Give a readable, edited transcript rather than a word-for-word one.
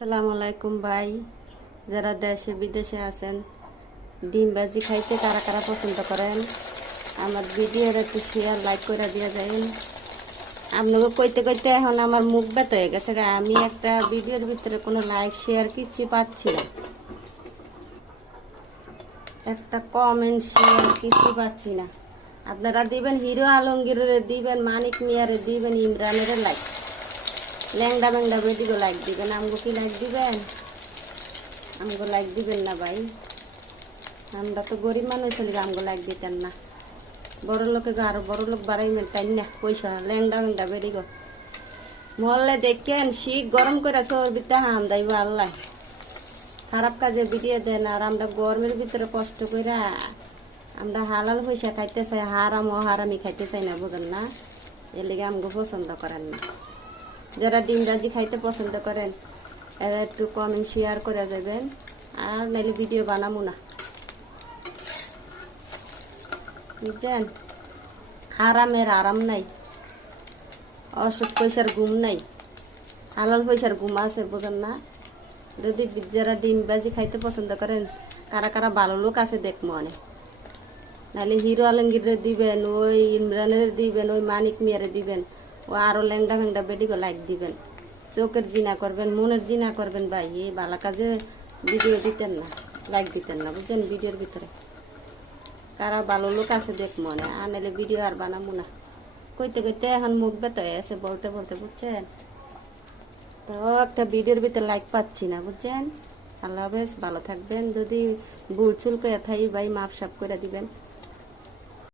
আসসালামু আলাইকুম ভাই, যারা দেশে বিদেশে আছেন ডিম ভাজি খাইতে কারা কারা পছন্দ করেন আমার ভিডিওর একটু শেয়ার লাইক করে দিয়ে যাবেন। আপনাকে কইতে কইতে এখন আমার মুখ ব্যথা হয়ে গেছে আমি একটা ভিডিওর ভিতরে কোনো লাইক শেয়ার কিছু পাচ্ছি না, একটা কমেন্ট শেয়ার কিছু পাচ্ছি না। আপনারা দিবেন হিরো আলমগীরের দিবেন, মানিক মিয়ারে দিবেন, ইমরানের লাইক, ল্যাংডা ম্যাংডা বেদিকে লাইক দিবেন। আমগো কি লাইক দিবেন? আমগো লাইক দিবেন না ভাই, আমরা তো গরিব মানুষ হলে আমগো লাইক দিতেন না। বড় লোকে আরো বড় লোক বাড়াইবেন তাই না, পয়সা ল্যাংডা ম্যাংডা বেদিকে মহল্লে দেখেন শীত গরম করে ওর ভিতরে হান দেব আল্লাহ, খারাপ কাজে ভিডিও দেন। আর আমরা গরমের ভিতরে কষ্ট করে আমরা হালাল পয়সা খাইতে চাই, হারাম ও হারামি খাইতে চাই না, বুঝেন না? এর লেগে আমগো পছন্দ করেন না। যারা ডিম ভাজি খাইতে পছন্দ করেন এরা একটু কমেন্ট শেয়ার করে যাবেন, আর নাইলে ভিডিও বানাবো না, বুঝছেন? হারামের আরাম নাই, অসৎ পয়সার ঘুম নাই, হালাল পয়সার ঘুম আছে, বুঝেন না? যদি যারা ডিম ভাজি খাইতে পছন্দ করেন কারা কারা ভালো লোক আছে দেখবো অনেক, নাহলে হিরো আলমগীরে দিবেন, ওই ইমরানের দিবেন, ওই মানিক মিয়ারে দিবেন, ও আরো ল্যাংডা ফ্যাংডা বেডিকে লাইক দিবেন। চোখের জিনা করবেন, মনের জিনা করবেন ভাই, এই বালা কাজে ভিডিও দিতেন না, লাইক দিতেন না, বুঝছেন? ভিডিওর ভিতরে কারা ভালো লোক আছে দেখ মনে, আনালে ভিডিও আর বানাবো না। কইতে কইতে এখন মুখ ব্যথা হয়ে আছে বলতে বলতে, বুঝছেন? তো একটা ভিডিওর ভিতরে লাইক পাচ্ছি না, বুঝছেন? আল্লাহ হাফেজ, ভালো থাকবেন। যদি ভুল চুল করে থাই ভাই মাপ সাপ করে দিবেন।